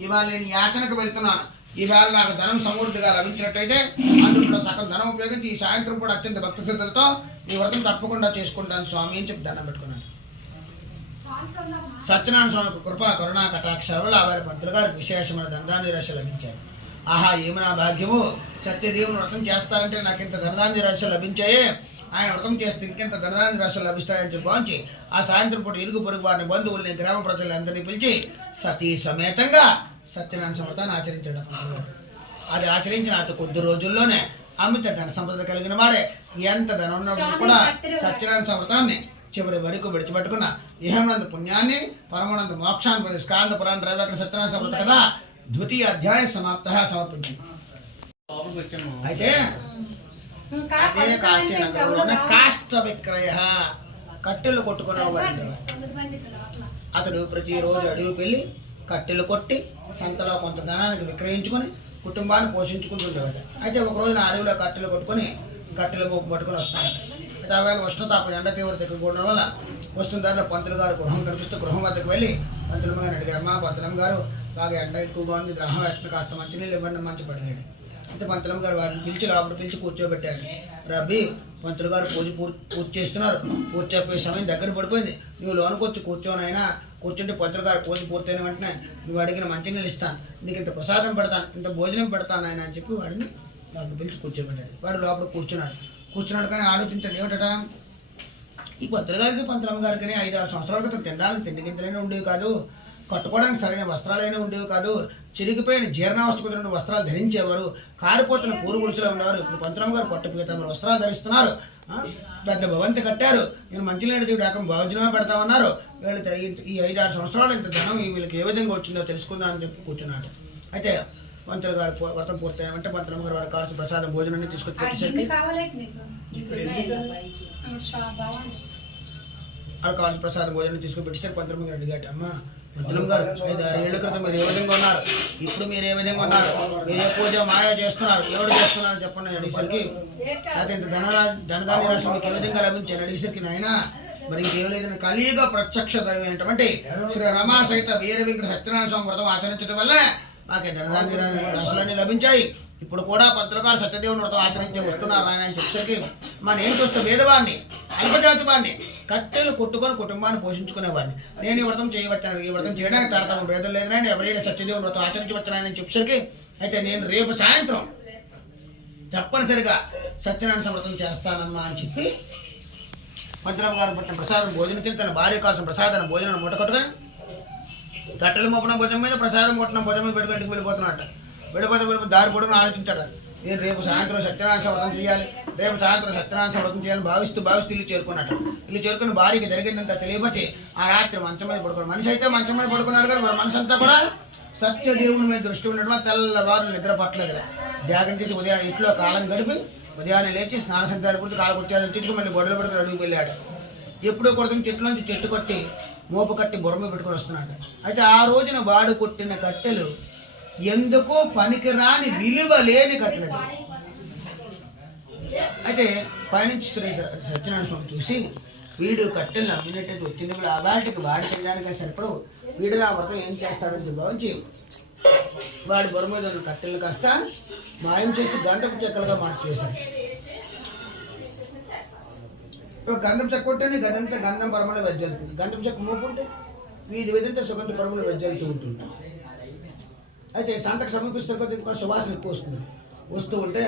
ఇవాళ నేను యాచనకు వెళ్తున్నాను, ఈవేళ నాకు ధనం సమృద్ధిగా లభించినట్టయితే అందులో సగం ధనం ఉపయోగించి ఈ సాయంత్రం కూడా అత్యంత భక్తి శ్రద్ధలతో ఈ వ్రతం తప్పకుండా చేసుకుంటాను స్వామి అని చెప్పి దండం పెట్టుకున్నాను. సత్యనారాయణ స్వామికి కృపా కరుణా కటాక్షాలు వారి పంతులు గారికి విశేషమైన ధనధాన్యరాశి లభించాయి. ఆహా ఏమనా భాగ్యము, సత్యదేవుని వ్రతం చేస్తారంటే నాకు ఇంత ధనధాన్యరాశి లభించాయి, ఆయన వ్రతం చేస్తే ఇంకెంత ధనధాన్యరాశులు లభిస్తాయని చెప్పి భావించి ఆ సాయంత్రం పూట ఇరుగు పొరుగు వారిని బంధువుల్ని గ్రామ ప్రజలందరినీ పిలిచి సతీ సమేతంగా సత్యనారాయణ వ్రతాన్ని ఆచరించాడు. అది ఆచరించిన అతి కొద్ది రోజుల్లోనే అమిత ధన సంపద కలిగిన వాడే, ఎంత ధనం ఉన్నప్పుడు కూడా సత్యనారాయణ వ్రతాన్ని చివరి వరకు విడిచిపెట్టుకున్న ఇహమందు పుణ్యాన్ని పరమానంద మోక్షాన్ని స్కాంద పురాణ రైవాక సత్యనారాయణ వ్రత కదా ద్వితీయ అధ్యాయ సమాప్త సమర్పించింది. అయితే అదే కాశీనగరంలోనే కాష్ట అష్ట విక్రయ కట్టెలు కొట్టుకునేవాడు. అతడు ప్రతిరోజు అడవికి వెళ్ళి కట్టెలు కొట్టి సంతలో కొంత ధనానికి విక్రయించుకొని కుటుంబాన్ని పోషించుకుంటుండేవాడు. అయితే ఒక రోజున అడవిలో కట్టెలు కొట్టుకొని కట్టెలు మూపు పట్టుకొని వస్తాడు. అయితే ఆవేళ ఉష్ణతాపం ఎండ తీవ్రత ఎక్కువ వల్ల వస్తున్న దారిలో పంతులు గారు గృహం కనిపిస్తూ గృహం వద్దకు వెళ్ళి పంతులమ్మ గారిని అడిగారు. అమ్మా పంతులమ్మ గారు, బాగా ఎండ ఎక్కువగా ఉంది, గ్రహం వేస్తుంది, కాస్త మంచినీళ్ళు ఇవ్వండి, మంచి పడిగాడు. అయితే పంతులమ్మ గారు వారిని పిలిచి లోపల పిలిచి కూర్చోబెట్టారు. రబ్బీ, పంతులు గారు పూజ చేస్తున్నారు, పూజ చెప్పే సమయం దగ్గర పడిపోయింది, నువ్వు లోనికి వచ్చి కూర్చోనైనా కూర్చుంటే పంతులు గారు పూజ పూర్తయిన వెంటనే నువ్వు అడిగిన మంచినీళ్ళు ఇస్తాను, నీకు ఇంత ప్రసాదం పెడతాను, ఇంత భోజనం పెడతాను ఆయన అని చెప్పి వాడిని లోపల పిలిచి కూర్చోబెట్టాడు. వాడు లోపల కూర్చున్నాడు కానీ ఆలోచించాడు. ఏమిటట, ఈ పంతులు గారికి పంతులమ్మ గారికి 5-6 సంవత్సరాల క్రితం తినడానికి తిండి గింజలైనా ఉండేవి కాదు, కట్టుకోవడానికి సరైన వస్త్రాలైనా ఉండేవి కాదు, చిరిగిపోయిన జీర్ణావస్థకున్న వస్త్రాలు ధరించేవారు, కారిపోతున్న పూరు గుడిసెలో ఉన్నారు. ఇప్పుడు పంతులమ్మ గారు పట్టు పీతాంబర వస్త్రాలు ధరిస్తున్నారు, పెద్ద భవంతి కట్టారు, నేను మంచినీళ్ళు దిగుడాకం భోజనమే పెడతామన్నారు. వీళ్ళు ఈ 5-6 సంవత్సరాలు ఇంత ధనం వీళ్ళకి ఏ విధంగా వచ్చిందో తెలుసుకుందాం అని చెప్పి కూర్చున్నాడు. అయితే పంతులు గారు వ్రతం పూర్తయ్యామంటే పంతులమ్మ గారు వాడు కావాల్సిన ప్రసాదం భోజనాన్ని తీసుకొచ్చి పెట్టేసరికి వాడు కావాల్సిన ప్రసాదం భోజనం తీసుకుని పెట్టేసరికి పంతులమ్మ గారు అడిగాట. అమ్మ పంతులమ్మ గారు, 5-6 ఏళ్ల క్రితం మీరు ఏ విధంగా ఉన్నారు, ఇప్పుడు మీరు ఏ విధంగా ఉన్నారు, మీరు ఏ పూజ మాయ చేస్తున్నారు, ఎవరు చేస్తున్నారు చెప్పండి అడిగేసరికి, అయితే ఇంత ధనధాన్య రాశి మీకు ఏ విధంగా లభించాను అడిగేసరికి, నాయన మరి ఇంకేం లేదని కలియుగ ప్రత్యక్ష దైవం ఏంటంటే శ్రీ రమా సహిత వీర విగ్రహ సత్యనారాయణ స్వామి వ్రతం ఆచరించడం వల్ల మాకే ధనధాన్య రాశులన్నీ లభించాయి. ఇప్పుడు కూడా పంతులు గారు సత్యదేవుని వ్రతం ఆచరించి వస్తున్నారు ఆయన అని చెప్పేసరికి, మనం ఏం చూస్తే వేదవాడిని అల్పజాతి వాడిని కట్టెలు కొట్టుకొని కుటుంబాన్ని పోషించుకునేవాడిని, నేను ఈ వ్రతం చేయవచ్చాను, ఈ వ్రతం చేయడానికి తారతమ్యం భేదం లేదు నాయన, ఎవరైనా సత్యదేవుని వ్రతం ఆచరించవచ్చానని చెప్పేసరికి, అయితే నేను రేపు సాయంత్రం తప్పనిసరిగా సత్యనారాయణ వ్రతం చేస్తానమ్మా అని చెప్పి పంతులమ్మ గారు పుట్టిన ప్రసాదం భోజనం తిని తన భార్య కావాల్సిన ప్రసాదాన్ని భోజనం మూట కట్టుకొని కట్టెలు మోపన భుజం మీద ప్రసాదం కొట్టిన భుజం మీద పెట్టుకుంటూ వెళ్ళిపోతున్నట్ట. వెళ్ళిపోతే దారి పొడుగున ఆలోచించాడు, నేను రేపు సాయంత్రం సత్యనారాయణ వ్రతం చేయాలి, రేపు సాయంత్రం సత్యనారాయణ వ్రతం చేయాలని భావిస్తూ ఇల్లు చేరుకున్నట్టు. ఇల్లు చేరుకుని భార్యకి జరిగిందంతా తెలియబట్టి ఆ రాత్రి మంచం మీద పడుకున్నాడు. మనిషి అయితే మంచం మీద పడుకున్నాడు కానీ మన మనసు అంతా కూడా సత్యదేవుని మీద దృష్టి ఉండడం వల్ల తెల్లవారు నిద్ర పట్టలేదు. త్యాగం చేసి ఉదయం ఇంట్లో కాలం గడిపి ఉదయాన్నే లేచి స్నాన సంతాలు పుట్టి కాలు కొట్టాలని తిట్టుకు మళ్ళీ గొడవలు పడుకుని అడుగు వెళ్ళాడు. ఎప్పుడో కొడుకుని చెట్టులోంచి చెట్టు కొట్టి మోపు కట్టి బుర్ర పెట్టుకొని వస్తున్నాడు. అయితే ఆ రోజున వాడు కొట్టిన కట్టెలు ఎందుకో పనికిరాని విలువ లేని కట్టెలు. అయితే పైనుంచి శ్రీ సత్యనారాయణ స్వామి చూసి, వీడు కట్టెలు అమ్మినట్టయితే వచ్చినప్పుడు ఆ వాటికి వాడి తినడానికి సరిపడు, వీడు నా వ్రతం ఏం చేస్తాడని భావించి వాడి బుర్ర మీద కట్టెలు కాస్త మాయం చేసి గంధపు చెక్కలుగా మార్చేశాడు. గంధం చెక్క కొట్టని గదంతా గంధం పరమలో వెజ్జలుతుంది, గంధం చెక్క మోపుంటే వీడి విధంగా సుగంధ పరమలో వెజ్జలుతూ ఉంటుంది. అయితే సంతకు సమీపిస్తున్న కొద్ది ఇంకా సువాసన ఎక్కువ వస్తుంది. వస్తూ ఉంటే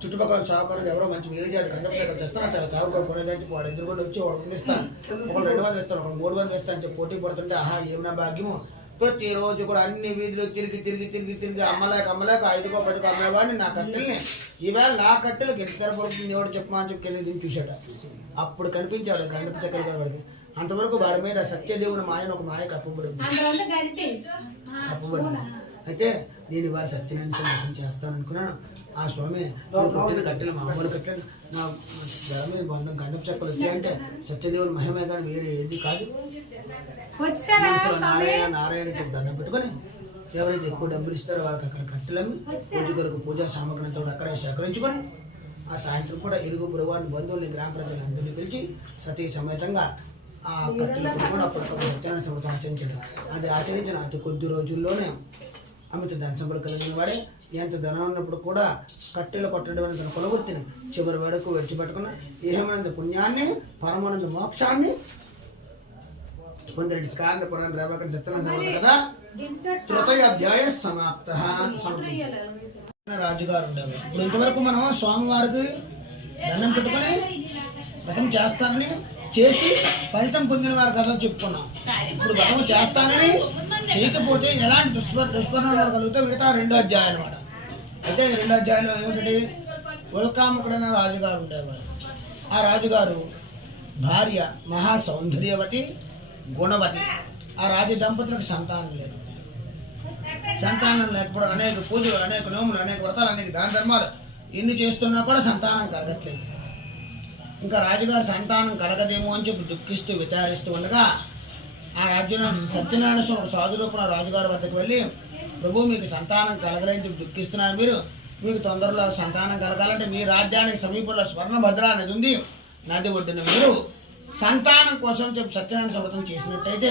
చుట్టుపక్కల చౌకలు ఎవరో మంచి వీరు చేసి గంధం చెక్క తెస్తాను, చాలా చౌకలు కొనేదానికి వాడు ఎదురుకుండా వచ్చి వాడు ఇస్తాను, ఒకళ్ళు 200 ఇస్తాను, ఒకళ్ళు 300 ఇస్తాను చెప్పి పోటీ పడుతుంటే, ఆహా ఏమన్నా భాగ్యము, ప్రతిరోజు కూడా అన్ని వీధిలో తిరిగి అమ్మలేక 5కో 10కో అమ్మేవాడిని నా కట్టెల్ని ఈవేళ నా కట్టెలకు ఎంత ధర పడుతుంది ఎవడు చెప్పమా అని చెప్పి కింద చూశాడు. అప్పుడు కనిపించాడు గంధపు చక్కెర గారు వాడికి. అంతవరకు వాడి మీద సత్యదేవుని మాయను ఒక మాయ కప్పబడింది. అయితే నేను ఇవాళ సత్యనారాయణ చేస్తాను అనుకున్నాను. ఆ స్వామి పుట్టిన కట్టెలు మామూలు కట్టెలు నా గడ మీద బంధం గంధపు చెక్కలు వచ్చాయంటే సత్యదేవుని మహిమే కానీ వేరే ఏది కాదు. నారాయణ చెప్పి దండం పెట్టుకొని ఎవరైతే ఎక్కువ డబ్బులు ఇస్తారో వాళ్ళకి అక్కడ కట్టెలమ్మి పూజ కొరకు పూజా సామగ్రితో అక్కడే సేకరించుకొని ఆ సాయంత్రం కూడా ఇరుగు పొరుగువారిని బంధువుల్ని గ్రామ ప్రజలందరినీ పిలిచి సతీ సమేతంగా ఆ కట్టెలకు కూడా అప్పటికప్పుడు సత్యనారాయణ వ్రతం ఆచరించడం. అది ఆచరించిన అతి కొద్ది రోజుల్లోనే అమిత ధన సంపద కలిగిన వాడే ఎంత ధనం ఉన్నప్పుడు కూడా కట్టెలు కొట్టడం తన కొలవృత్తిని చివరి వరకు విడిచిపెట్టుకున్న ఏహమైనంత పుణ్యాన్ని పరమానంద మోక్షాన్ని పొందరెడ్డి స్కాంద పురాణ రేవక సత్యనారాయణ కదా తృతీయ అధ్యాయ సమాప్త. రాజుగారు ఉండేవారు. ఇప్పుడు ఇంతవరకు మనం స్వామివారికి దండం పెట్టుకొని వ్రతం చేస్తానని చేసి ఫలితం పొందిన వారి కథలు చెప్పుకున్నాం. ఇప్పుడు వ్రతం చేస్తానని చేయకపోతే ఎలాంటి దుష్పరిణామాలు కలుగుతాయి మిగతా 2వ అధ్యాయం అన్నమాట. అయితే 2వ అధ్యాయంలో ఏమిటంటే ఉల్కాముకుడైన రాజుగారు ఉండేవారు. ఆ రాజుగారు భార్య మహా సౌందర్యవతి గుణవతి. ఆ రాజు దంపతులకు సంతానం లేదు. సంతానం లేకపోవడం అనేక పూజలు, అనేక నోములు, అనేక వ్రతాలు, అనేక దాన ధర్మాలు ఎన్ని చేస్తున్నా కూడా సంతానం కలగట్లేదు. ఇంకా రాజుగారి సంతానం కలగదేమో అని చెప్పి దుఃఖిస్తూ విచారిస్తూ ఉండగా ఆ రాజ్యంలో సత్యనారాయణ స్వామి సాధు రూపంలో రాజుగారి వద్దకు వెళ్ళి, ప్రభు మీకు సంతానం కలగలేని చెప్పి దుఃఖిస్తున్నారు మీరు, మీకు తొందరలో సంతానం కలగాలంటే మీ రాజ్యానికి సమీపంలో స్వర్ణభద్ర నది ఉంది, నది ఒడ్డున మీరు సంతానం కోసం చెప్పి సత్యనారాయణ వ్రతం చేసినట్టయితే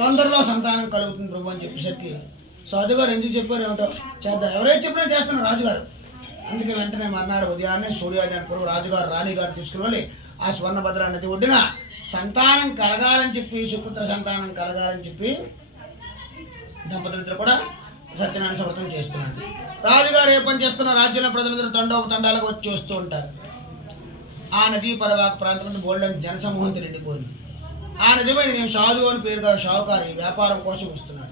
తొందరలో సంతానం కలుగుతుంది ప్రభు అని చెప్పేసరికి సాధుగారు ఎందుకు చెప్పారు ఏమిటో చేద్దాం, ఎవరైతే చెప్పినా చేస్తున్నారు రాజుగారు. అందుకే వెంటనే మర్నాడు ఉదయాన్నే సూర్యోదయం పూర్వం రాజుగారు రాణిగారు తీసుకుని వెళ్ళి ఆ స్వర్ణభద్ర నది ఒడ్డున సంతానం కలగాలని చెప్పి, సుపుత్ర సంతానం కలగాలని చెప్పి దంపతులిద్దరు కూడా సత్యనారాయణ వ్రతం చేస్తున్నారు. రాజుగారు ఏ పని చేస్తున్నా రాజ్యంలో ప్రజలందరూ తండోపతండాలకు వచ్చి వస్తూ ఉంటారు. ఆ నదీ పరవాక ప్రాంతంలో బోల్డెన్ జనసమూహంతో నిండిపోయింది. ఆ నది పైన నేను సాధు అని పేరుగా షావుకారి వ్యాపారం కోసం వస్తున్నాను.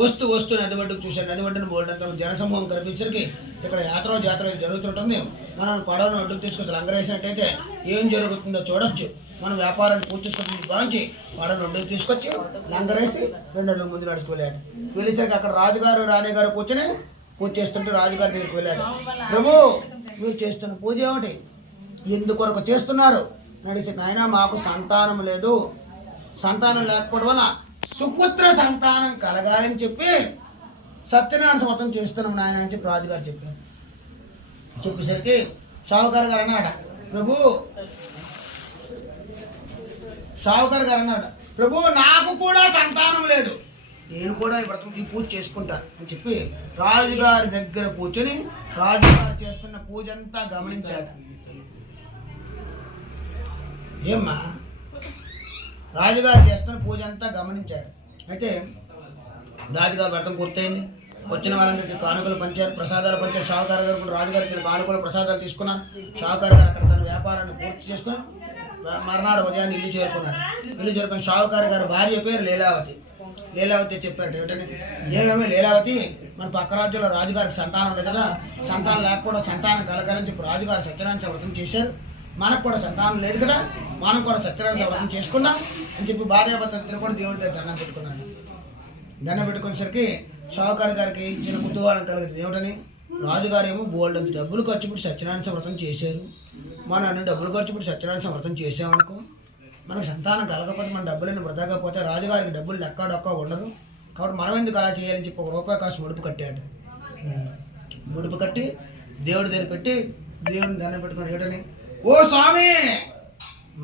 వస్తూ నది ఒడ్డుకు చూశాను. నది ఒడ్డున బోల్డెన్ జనసమూహం కనిపించరికి ఇక్కడ జాతర జరుగుతుంటుంది, మనం పడవను ఒడ్డుకు తీసుకొచ్చి లంగరేసినట్టయితే ఏం జరుగుతుందో చూడొచ్చు, మనం వ్యాపారాన్ని పూర్తి చేసుకుంటుంది భావించి పడవను ఒడ్డుకు తీసుకొచ్చి లంగరేసి 2 అడుగుల ముందు నడుచుకు వెళ్ళాడు. వెళ్ళేసరికి అక్కడ రాజుగారు రాణి గారు కూర్చొని పూజ చేస్తుంటే రాజుగారి దగ్గరికి వెళ్ళాడు. ప్రభు మీరు చేస్తున్న పూజ ఏమిటి, ఎందుకొరకు చేస్తున్నారు నడిచి? నాయన మాకు సంతానం లేదు, సంతానం లేకపోవడం వల్ల సుపుత్ర సంతానం కలగాలని చెప్పి సత్యనారాయణ వ్రతం చేస్తున్నాం నాయన అని చెప్పి రాజుగారు చెప్పారు. చెప్పేసరికి షావుకారు గారు అన్నాడ, ప్రభు నాకు కూడా సంతానం లేదు, నేను కూడా ఈ వ్రతం ఈ పూజ చేసుకుంటాను అని చెప్పి రాజుగారి దగ్గర కూర్చొని రాజుగారు చేస్తున్న పూజ అంతా గమనించాడు. ఏమ్మా రాజుగారు చేస్తున్న పూజ అంతా గమనించాడు. అయితే రాజుగారు వ్రతం పూర్తయింది. వచ్చిన వాళ్ళందరికీ కానుకలు పంచారు, ప్రసాదాలు పంచారు. షావుకారు గారు కూడా రాజుగారికి కానుకలు ప్రసాదాలు తీసుకున్నారు. షావుకారు గారు అక్కడ తన వ్యాపారాన్ని పూర్తి చేసుకుని మర్నాడు ఉదయాన్ని ఇల్లు చేరుకున్నాడు. ఇల్లు చేరుకుని షావుకారు గారు భార్య పేరు లీలావతి. లీలావతి చెప్పారు ఏమిటని, ఏమేమి లీలావతి మన పక్క రాజ్యంలో రాజుగారికి సంతానం లేదు కదా, సంతానం లేకపోవడం సంతానం కలగాలని చెప్పి రాజుగారు సత్యనారాయణ వ్రతం చేశారు, మనకు కూడా సంతానం లేదు కదా, మనం కూడా సత్యనారాయణ వ్రతం చేసుకుందాం అని చెప్పి భార్యాభర్తలు కూడా దేవుడి దగ్గర దండం పెట్టుకున్నాడు. దండం పెట్టుకునేసరికి షావుకారు గారికి చిన్న కుతూహలం కలిగింది. ఏమిటని, రాజుగారు ఏమో బోల్డంత డబ్బులు ఖర్చు పెట్టి సత్యనారాయణ వ్రతం చేశారు, మనం అన్ని డబ్బులు ఖర్చు పెట్టి సత్యనారాయణ వ్రతం చేసామనుకో, మనకు సంతానం కలగకపోతే మన డబ్బులను వృధాగా పోతే రాజుగారికి డబ్బులు లెక్క ఉండదు, కాబట్టి మనం ఎందుకు అలా చేయాలని చెప్పి ₹1 కాసు ముడుపు కట్టాడు. ముడుపు కట్టి దేవుడి దగ్గర పెట్టి దేవుడిని దండం పెట్టుకుని ఏమిటని, ఓ స్వామి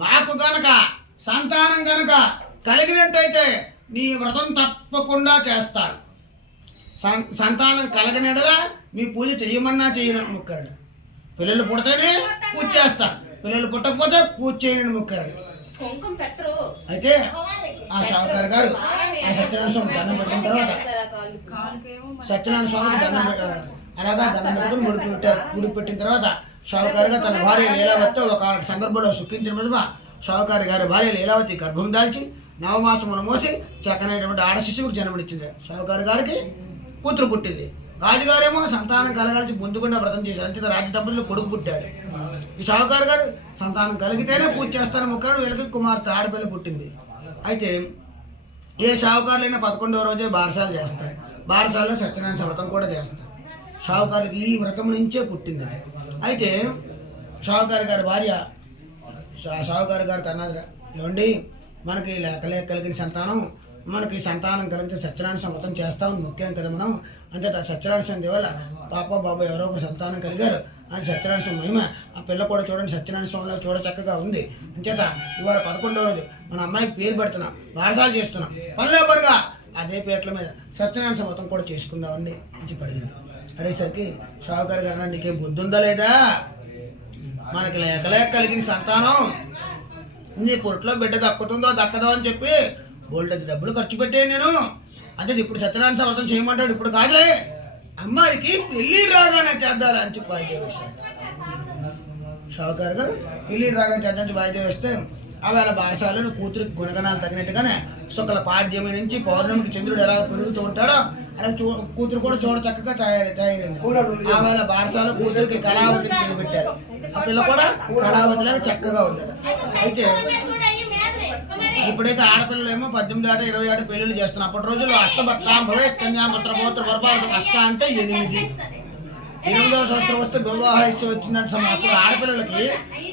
మాకు గనక సంతానం గనక కలిగినట్టయితే నీ వ్రతం తప్పకుండా చేస్తాడు, సంతానం కలగనడగా మీ పూజ చెయ్యమన్నా చేయనని మొక్కాడు, పిల్లలు పుడితేనే పూజ చేస్తాడు, పిల్లలు పుట్టకపోతే పూజ చేయనని మొక్కాడు. అయితే ఆ షావుకారు గారు ఆ సత్యనారాయణ స్వామి దండం పెట్టిన తర్వాత సత్యనారాయణ స్వామికి అలాగా దండం పెట్టుకుని ముడికి పెట్టిన తర్వాత షావుకారు గారు తన భార్య లీలావతి ఒక సందర్భంలో సుఖించిన విధంగా షావుకారు గారి భార్య లీలావతి గర్భం దాల్చి నవమాసమును మోసి చక్కనైనటువంటి ఆడ శిశువుకి జన్మనిచ్చింది. షావుకారు గారికి కూతురు పుట్టింది. రాజుగారేమో సంతానం కలగాల్సి ముందుకుండా వ్రతం చేశారు. అంతే రాజు దంపతులు కొడుకు పుట్టాడు. ఈ షావుకారు గారు సంతానం కలిగితేనే పూజ చేస్తారని మొక్కాడు. వీళ్ళకి కుమార్తె ఆడపిల్ల పుట్టింది. అయితే ఏ షావుకారులైనా 11వ రోజే బారసాలు చేస్తారు. బారసాలలో సత్యనారాయణ వ్రతం కూడా చేస్తారు. షావుకారుకి ఈ వ్రతం నుంచే పుట్టింది. అయితే షావుకారు గారి భార్య షావుకారు గారు తన్నది, ఏమండి మనకి లేక కలిగిన సంతానం, మనకి సంతానం కలిగితే సత్యనారాయణ వ్రతం చేస్తామని ముఖ్యం కదా మనం, అంచేత సత్యనారాయణ స్వామి వల్ల పాప బాబా ఎవరో ఒక సంతానం కలిగారు అని సత్యనారాయణ స్వామి మహిమ. ఆ పిల్ల కూడా చూడండి సత్యనారాయణ స్వామిలో చూడ చక్కగా ఉంది. అంచేత ఇవాళ 11వ రోజు మన అమ్మాయికి పేరు పెడుతున్నాం, బారసాలు చేస్తున్నాం, పనిలో పనిగా అదే పేట్ల మీద సత్యనారాయణ వ్రతం కూడా చేసుకుందామండి అని చెప్పి అడిగారు. అడిగేసరికి షావుకారు గారు, నీకేం బుద్ధి ఉందా లేదా, మనకి లేక కలిగిన సంతానం నీ పుట్లో బిడ్డ దక్కదో అని చెప్పి బోల్డ్ డబ్బులు ఖర్చు పెట్టాను నేను, అంటే ఇప్పుడు సత్యనారాయణ వ్రతం చేయమంటాడు, ఇప్పుడు కాదులే అమ్మాయికి పెళ్ళి రాగానే చేద్దారా అని చెప్పి వాయిద్యం వేశాడు. షావుకారు గారు పెళ్ళి రాగానే చేద్దామని వాయిద్యం వేస్తే ఆవేళ బారసాలను కూతురికి గుణగణాలు తగినట్టుగానే శుక్ల పాడ్యమి నుంచి పౌర్ణమికి చంద్రుడు ఎలా పెరుగుతూ ఉంటాడో అలా కూతురు కూడా చూడ చక్కగా తయారైంది. ఆవేళ బారసాలు కూతురికి కళావతి పేరు పెట్టారు. ఆ పిల్ల కూడా కళావతిలాగా చక్కగా ఉందట. అయితే ఇప్పుడైతే ఆడపిల్లలేమో 18 ఏట 20 ఏట పెళ్లిళ్ళు చేస్తున్నారు. అప్పటి రోజుల్లో అష్టభర్త భవేత్ కన్యా పుత్ర పౌత్ర వరపాలకం అష్ట అంటే 8. 8వ సంవత్సరం వస్తే వివాహం వచ్చిందని సమయం అప్పుడు ఆడపిల్లలకి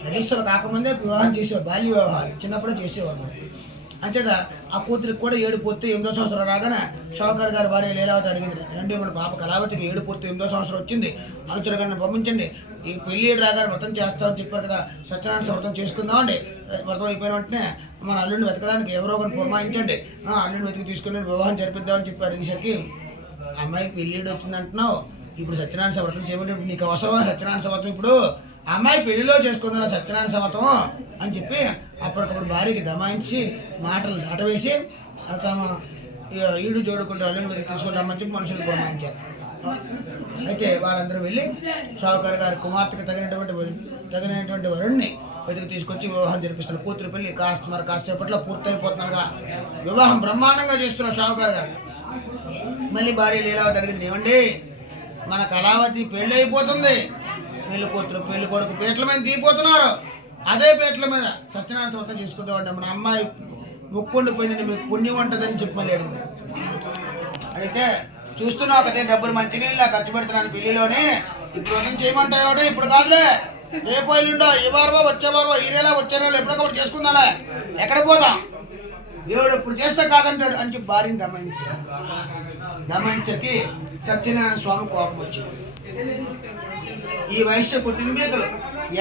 రిజిస్టర్ కాకముందే వివాహం చేసేవారు, బాల్య వివాహాలు చిన్నప్పుడే చేసేవారు. అంచేత ఆ కూతురికి కూడా 7 పూర్తి 8వ సంవత్సరం రాగానే షావుకారు గారి భార్య లీలావతి అడిగింది, అంటే మన పాప కళావతికి 7 పూర్తి 8వ సంవత్సరం వచ్చింది, అనుచర గారిని పంపించండి, ఈ పెళ్లి రాగానే వ్రతం చేస్తామని చెప్పారు కదా, సత్యనారాయణ వ్రతం చేసుకుందామండి. వ్రతం అయిపోయిన వెంటనే మన అల్లుడిని వెతకడానికి ఎవరో ఒకరిని పురమాయించండి, అల్లుడిని వెతికి తీసుకుని వివాహం జరిపిద్దామని చెప్పి అడిగేసరికి అమ్మాయికి పెళ్ళిడు వచ్చింది అంటున్నావు, ఇప్పుడు సత్యనారాయణ వ్రతం చేయమంటే నీకు అవసరమా సత్యనారాయణ వ్రతం, ఇప్పుడు అమ్మాయి పెళ్లిలో చేసుకుందా సత్యనారాయణ వ్రతం అని చెప్పి అప్పటికప్పుడు భార్యకి దమాయించి మాటలు దాటవేసి తమ ఈడు జోడుకుంటూ అల్లుని వెతికి తీసుకుంటామని చెప్పి మనుషులు పురమాయించారు. అయితే వాళ్ళందరూ వెళ్ళి షావుకారు గారి కుమార్తెకి తగినటువంటి వరుణ్ణి వెతికి తీసుకొచ్చి వివాహం జరిపిస్తారు. కూతురు పెళ్లి కాసేపట్లో పూర్తయిపోతున్నాడుగా వివాహం బ్రహ్మాండంగా చేస్తున్నారు షావుకారు గారు. మళ్ళీ భార్య లీలావతి అడిగింది, ఏమండి మన కళావతి పెళ్లి అయిపోతుంది, పెళ్లి కూతురు పెళ్లి కొడుకు పీటల మీద తీయిపోతున్నారు, అదే పీటల మీద సత్యనారాయణ వ్రతం చేసుకుందామంటే మన అమ్మాయి ముక్కుండిపోయిందని మీకు పుణ్యం ఉంటుందని చెప్పి మళ్ళీ అడిగింది. అడిగితే చూస్తున్నావు కదే డబ్బులు మంచిగా ఖర్చు పెడుతున్నాను పెళ్లిలోనే, ఇప్పుడు ఏం చేయమంటావు, ఇప్పుడు కాదులే రేపు వెళ్ళిండో ఈ వారమో వచ్చే వారమో ఈ నెల వచ్చే నెల ఎప్పటికప్పుడు చేసుకుందాలే, ఎక్కడ పోతాం, దేవుడు ఇప్పుడు చేస్తే కాదంటాడు అని చెప్పి భార్యని గమనించకి సత్యనారాయణ స్వామి కోపం వచ్చింది. ఈ వయస్సు కుటుంబీకులు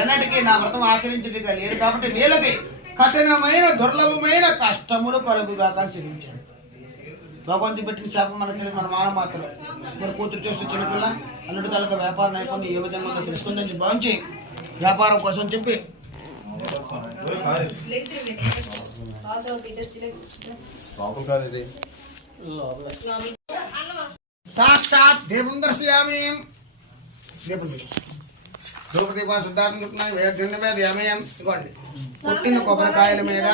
ఎన్నటికీ నా వ్రతం ఆచరించడం లేదు కాబట్టి వీళ్ళకి కఠినమైన దుర్లభమైన కష్టములు కలుగుగాక శ్రమించాడు. భగవంతుడు పెట్టిన శాపం మనకు తెలియదు, మన మానవ మాత్రం మరి కూతురు చేస్తూ చిన్నపిల్ల అల్లుడి తాలూకా వ్యాపార నైపుణ్యం ఏ విధంగా ఉందో తెలుసుకుందని భావించి వ్యాపారం కోసం చెప్పి సాక్షాత్ దీపం దర్శయామి, ధూపదీప శుద్ధార్థం చెప్తున్నాను, వేద్యున్న మీద యమయం ఇవ్వండి, పుట్టిన కొబ్బరికాయల మీద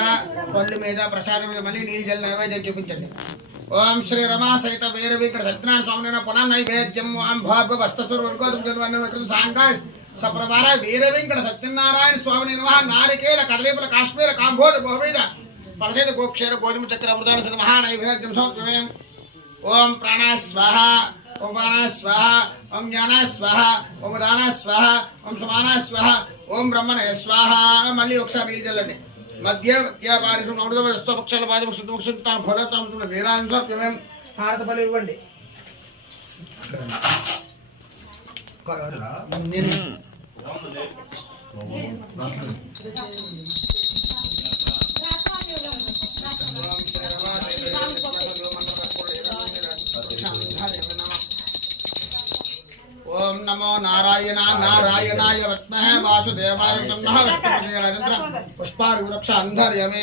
పళ్ళు మీద ప్రసాదం మీద మళ్ళీ నీళ్ళు జల్ నైవేద్యం చూపించండి. ఓం శ్రీ రమా సహిత భైరవి ఇక్కడ సత్యనారాయణ స్వామి పునః నైవేద్యం ఓం భాగవస్తు సాంకాయ సప్రభార వీరవింకట సత్యనారాయణ స్వామి నిర్వహణ నారికేల కదలీపుల కాశ్మీర కాంబోజ గోవేద పరచేత గోక్షేర గోధుమ చక్ర అమృతాన మహానైవేద్యం సమర్పయాం. ఓం ప్రాణ స్వాహ, ఓం ప్రాణ స్వాహ, ఓం జ్ఞాన స్వాహ, ఓం దాన స్వాహ, ఓం సమాన స్వాహ, ఓం బ్రహ్మణ స్వాహ. మళ్ళీ ఒకసారి నీళ్ళు చల్లండి. మధ్య అమృతపక్షాల పాదం శుద్ధముక్షుతాం ఫలతాం వీరాంశం హారత బలి ఇవ్వండి. ఓం నమో నారాయణ నారాయణాయ విద్మహే వాసుదేవాయ తన్నః పుష్పారి వృక్ష అంధర్యమే.